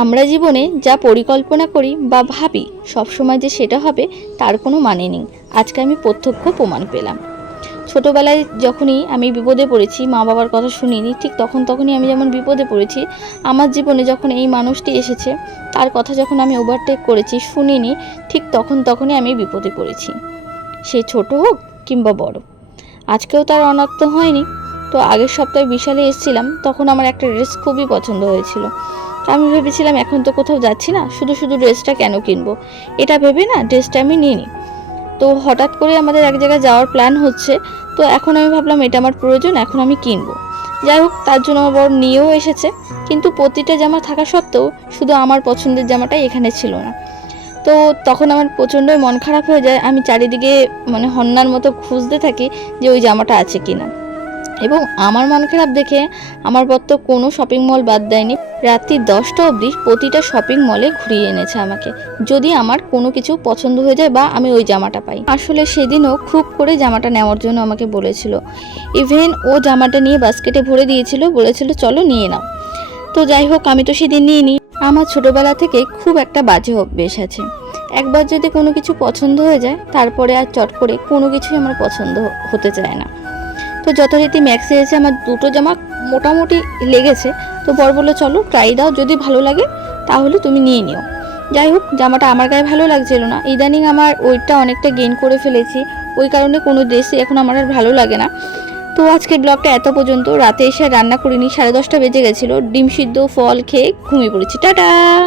আমরা জীবনে যা পরিকল্পনা করি বা ভাবি, সবসময় যে সেটা হবে তার কোনো মানে নেই। আজকে আমি প্রত্যক্ষ প্রমাণ পেলাম। ছোটোবেলায় যখনই আমি বিপদে পড়েছি মা বাবার কথা শুনিনি, ঠিক তখন তখনই আমি যেমন বিপদে পড়েছি, আমার জীবনে যখন এই মানুষটি এসেছে, তার কথা যখন আমি ওভারটেক করেছি, শুনিনি, ঠিক তখন তখনই আমি বিপদে পড়েছি। সে ছোট হোক কিংবা বড়, আজকেও তার অনাত্ম হয়নি। তো আগের সপ্তাহে বিশালে এসেছিলাম, তখন আমার একটা ড্রেস খুবই পছন্দ হয়েছিল। আমি ভেবেছিলাম এখন তো কোথাও যাচ্ছি না, শুধু শুধু ড্রেসটা কেন কিনবো? এটা ভেবে না ড্রেসটা আমি নিয়ে নিই তো হঠাৎ করে আমাদের এক জায়গায় যাওয়ার প্ল্যান হচ্ছে, তো এখন আমি ভাবলাম এটা আমার প্রয়োজন, এখন আমি কিনবো। যাই হোক, তার জন্য আমার বড় নিয়েও এসেছে, কিন্তু প্রতিটা জামা থাকা সত্ত্বেও শুধু আমার পছন্দের জামাটাই এখানে ছিল না। তো তখন আমার প্রচণ্ডই মন খারাপ হয়ে যায়, আমি চারিদিকে মানে হন্যার মতো খুঁজতে থাকি যে ওই জামাটা আছে কিনা। এবং আমার মন খারাপ দেখে আমার বর তো কোনো শপিং মল বাদ দেয়নি। রাত্রি দশটা অবধি প্রতিটা শপিং মলে ঘুরিয়ে এনেছে আমাকে। যদি আমার কোনো কিছু পছন্দ হয়ে যায় বা আমি ওই জামাটা পাই। আসলে সেদিনও খুব করে জামাটা নেওয়ার জন্য আমাকে বলেছিল। ইভেন ও জামাটা নিয়ে বাস্কেটে ভরে দিয়েছিল, বলেছিল, চলো নিয়ে নাও। তো যাই হোক, আমি তো সেদিন নিয়ে নিই আমার ছোটবেলা থেকে খুব একটা বাজে অভ্যেস আছে। একবার যদি কোনো কিছু পছন্দ হয়ে যায়, তারপরে আর চট করে কোনো কিছুই আমার পছন্দ হতে চায় না। তো যথারীতি ম্যাক্সে এসে আমার দুটো জামা মোটামুটি লেগেছে। তো বর বলল, চলো ট্রাই দাও, যদি ভালো লাগে, তাহলে তুমি নিয়ে নিও। যাই হোক, জামাটা আমার গায়ে ভালো লাগছিল না। ইদানিং আমার ওইটা অনেকটা গেইন করে ফেলেছি। ওই কারণে কোনো ড্রেসই এখন আমার আর ভালো লাগে না। তো আজকের ব্লগটা এত পর্যন্ত। রাতে এসে রান্না করিনি। সাড়ে দশটা বেজে গেছিল। ডিম সিদ্ধ, ফল খেয়ে ঘুমিয়ে পড়েছি। টাটা!